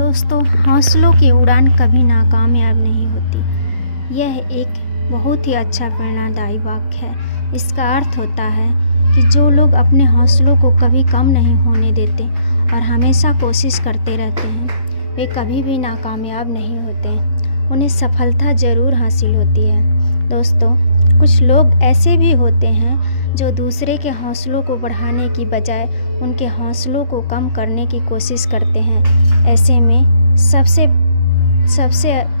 दोस्तों, हौसलों की उड़ान कभी नाकामयाब नहीं होती। यह एक बहुत ही अच्छा प्रेरणादायी वाक्य है। इसका अर्थ होता है कि जो लोग अपने हौसलों को कभी कम नहीं होने देते और हमेशा कोशिश करते रहते हैं, वे कभी भी नाकामयाब नहीं होते। उन्हें सफलता ज़रूर हासिल होती है। दोस्तों, कुछ लोग ऐसे भी होते हैं जो दूसरे के हौसलों को बढ़ाने की बजाय उनके हौसलों को कम करने की कोशिश करते हैं। ऐसे में सबसे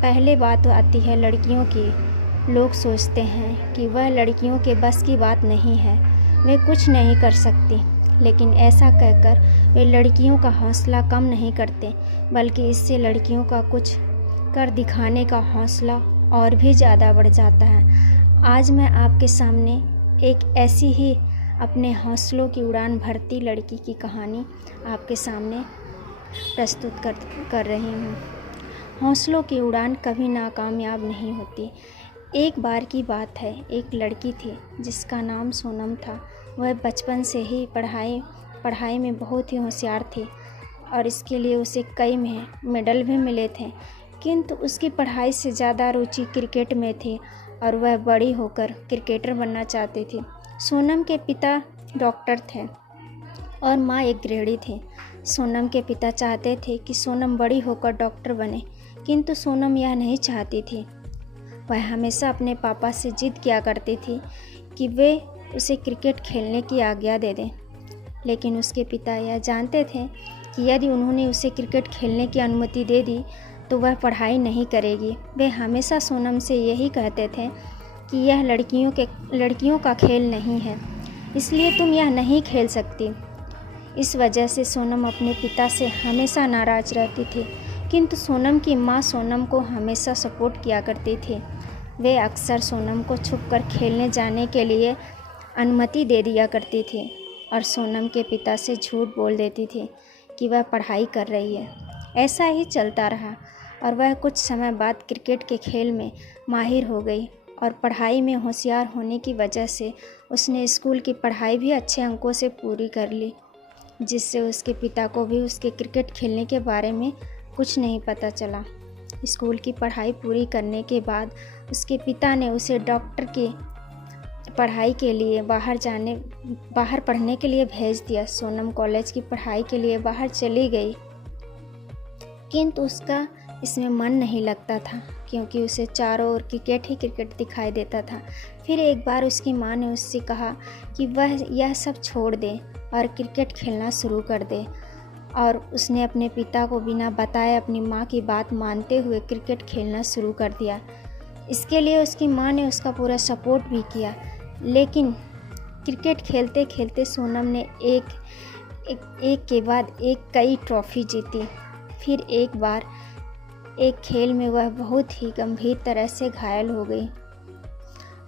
पहले बात आती है लड़कियों की। लोग सोचते हैं कि वह लड़कियों के बस की बात नहीं है, वे कुछ नहीं कर सकती। लेकिन ऐसा कहकर वे लड़कियों का हौसला कम नहीं करते, बल्कि इससे लड़कियों का कुछ कर दिखाने का हौसला और भी ज़्यादा बढ़ जाता है। आज मैं आपके सामने एक ऐसी ही अपने हौसलों की उड़ान भरती लड़की की कहानी आपके सामने प्रस्तुत कर रही हूँ। हौसलों की उड़ान कभी नाकामयाब नहीं होती। एक बार की बात है, एक लड़की थी जिसका नाम सोनम था। वह बचपन से ही पढ़ाई में बहुत ही होशियार थी और इसके लिए उसे कई मेडल भी मिले थे। किंतु उसकी पढ़ाई से ज़्यादा रुचि क्रिकेट में थी और वह बड़ी होकर क्रिकेटर बनना चाहती थी। सोनम के पिता डॉक्टर थे और माँ एक गृहिणी थी। सोनम के पिता चाहते थे कि सोनम बड़ी होकर डॉक्टर बने, किंतु सोनम यह नहीं चाहती थी। वह हमेशा अपने पापा से जिद किया करती थी कि वे उसे क्रिकेट खेलने की आज्ञा दे दें। लेकिन उसके पिता यह जानते थे कि यदि उन्होंने उसे क्रिकेट खेलने की अनुमति दे दी तो वह पढ़ाई नहीं करेगी। वे हमेशा सोनम से यही कहते थे कि यह लड़कियों का खेल नहीं है, इसलिए तुम यह नहीं खेल सकती। इस वजह से सोनम अपने पिता से हमेशा नाराज़ रहती थी। किंतु सोनम की माँ सोनम को हमेशा सपोर्ट किया करती थी। वे अक्सर सोनम को छुपकर खेलने जाने के लिए अनुमति दे दिया करती थी और सोनम के पिता से झूठ बोल देती थी कि वह पढ़ाई कर रही है। ऐसा ही चलता रहा और वह कुछ समय बाद क्रिकेट के खेल में माहिर हो गई और पढ़ाई में होशियार होने की वजह से उसने स्कूल की पढ़ाई भी अच्छे अंकों से पूरी कर ली, जिससे उसके पिता को भी उसके क्रिकेट खेलने के बारे में कुछ नहीं पता चला। स्कूल की पढ़ाई पूरी करने के बाद उसके पिता ने उसे डॉक्टर की पढ़ाई के लिए बाहर पढ़ने के लिए भेज दिया। सोनम कॉलेज की पढ़ाई के लिए बाहर चली गई, किंतु उसका इसमें मन नहीं लगता था क्योंकि उसे चारों ओर क्रिकेट ही क्रिकेट दिखाई देता था। फिर एक बार उसकी माँ ने उससे कहा कि वह यह सब छोड़ दे और क्रिकेट खेलना शुरू कर दे, और उसने अपने पिता को बिना बताए अपनी माँ की बात मानते हुए क्रिकेट खेलना शुरू कर दिया। इसके लिए उसकी माँ ने उसका पूरा सपोर्ट भी किया। लेकिन क्रिकेट खेलते खेलते सोनम ने एक के बाद एक कई ट्रॉफी जीती। फिर एक बार एक खेल में वह बहुत ही गंभीर तरह से घायल हो गई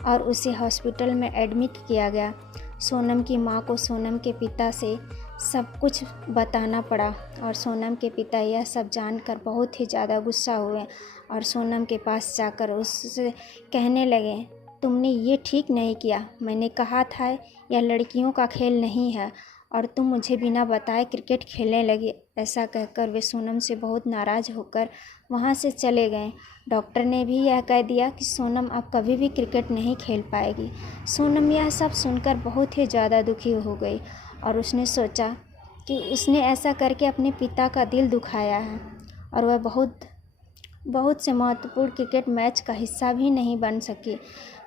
और उसे हॉस्पिटल में एडमिट किया गया। सोनम की माँ को सोनम के पिता से सब कुछ बताना पड़ा और सोनम के पिता यह सब जानकर बहुत ही ज़्यादा गुस्सा हुए और सोनम के पास जाकर उससे कहने लगे, तुमने ये ठीक नहीं किया। मैंने कहा था यह लड़कियों का खेल नहीं है और तुम मुझे बिना बताए क्रिकेट खेलने लगी। ऐसा कहकर वे सोनम से बहुत नाराज़ होकर वहाँ से चले गए। डॉक्टर ने भी यह कह दिया कि सोनम अब कभी भी क्रिकेट नहीं खेल पाएगी। सोनम यह सब सुनकर बहुत ही ज़्यादा दुखी हो गई और उसने सोचा कि उसने ऐसा करके अपने पिता का दिल दुखाया है और वह बहुत से महत्वपूर्ण क्रिकेट मैच का हिस्सा भी नहीं बन सकी,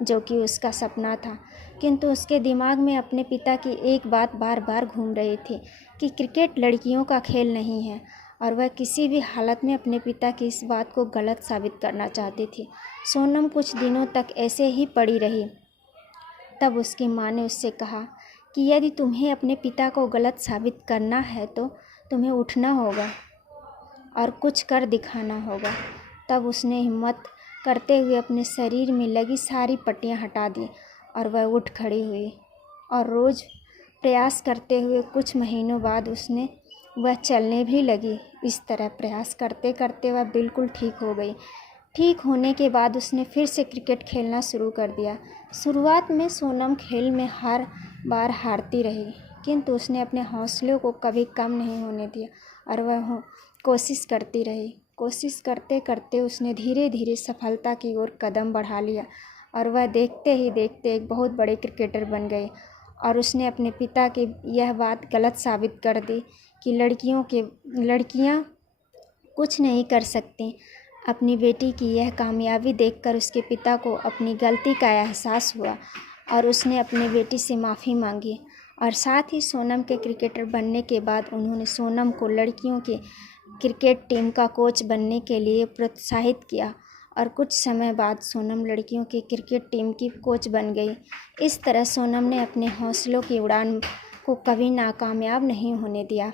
जो कि उसका सपना था। किंतु उसके दिमाग में अपने पिता की एक बात बार बार घूम रही थी कि क्रिकेट लड़कियों का खेल नहीं है, और वह किसी भी हालत में अपने पिता की इस बात को गलत साबित करना चाहती थी। सोनम कुछ दिनों तक ऐसे ही पड़ी रही। तब उसकी माँ ने उससे कहा कि यदि तुम्हें अपने पिता को गलत साबित करना है तो तुम्हें उठना होगा और कुछ कर दिखाना होगा। तब उसने हिम्मत करते हुए अपने शरीर में लगी सारी पट्टियाँ हटा दी और वह उठ खड़ी हुई और रोज़ प्रयास करते हुए कुछ महीनों बाद वह चलने भी लगी। इस तरह प्रयास करते करते वह बिल्कुल ठीक हो गई। ठीक होने के बाद उसने फिर से क्रिकेट खेलना शुरू कर दिया। शुरुआत में सोनम खेल में हर बार हारती रही, किंतु उसने अपने हौसलों को कभी कम नहीं होने दिया और वह कोशिश करती रही। कोशिश करते करते उसने धीरे धीरे सफलता की ओर कदम बढ़ा लिया और वह देखते ही देखते एक बहुत बड़े क्रिकेटर बन गई। और उसने अपने पिता की यह बात गलत साबित कर दी कि लड़कियां कुछ नहीं कर सकती। अपनी बेटी की यह कामयाबी देखकर उसके पिता को अपनी गलती का एहसास हुआ और उसने अपनी बेटी से माफ़ी मांगी। और साथ ही सोनम के क्रिकेटर बनने के बाद उन्होंने सोनम को लड़कियों के क्रिकेट टीम का कोच बनने के लिए प्रोत्साहित किया और कुछ समय बाद सोनम लड़कियों की क्रिकेट टीम की कोच बन गई। इस तरह सोनम ने अपने हौसलों की उड़ान को कभी नाकामयाब नहीं होने दिया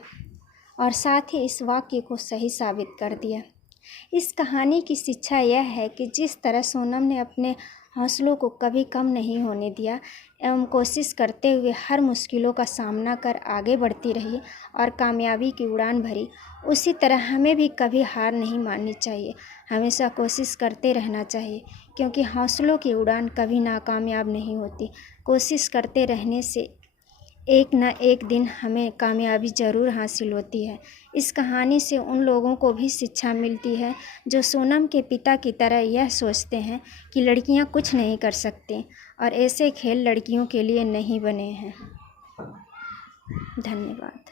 और साथ ही इस वाक्य को सही साबित कर दिया। इस कहानी की शिक्षा यह है कि जिस तरह सोनम ने अपने हौसलों को कभी कम नहीं होने दिया एवं कोशिश करते हुए हर मुश्किलों का सामना कर आगे बढ़ती रही और कामयाबी की उड़ान भरी, उसी तरह हमें भी कभी हार नहीं माननी चाहिए। हमेशा कोशिश करते रहना चाहिए क्योंकि हौसलों की उड़ान कभी नाकामयाब नहीं होती। कोशिश करते रहने से एक न एक दिन हमें कामयाबी ज़रूर हासिल होती है। इस कहानी से उन लोगों को भी शिक्षा मिलती है जो सोनम के पिता की तरह यह सोचते हैं कि लड़कियां कुछ नहीं कर सकती और ऐसे खेल लड़कियों के लिए नहीं बने हैं। धन्यवाद।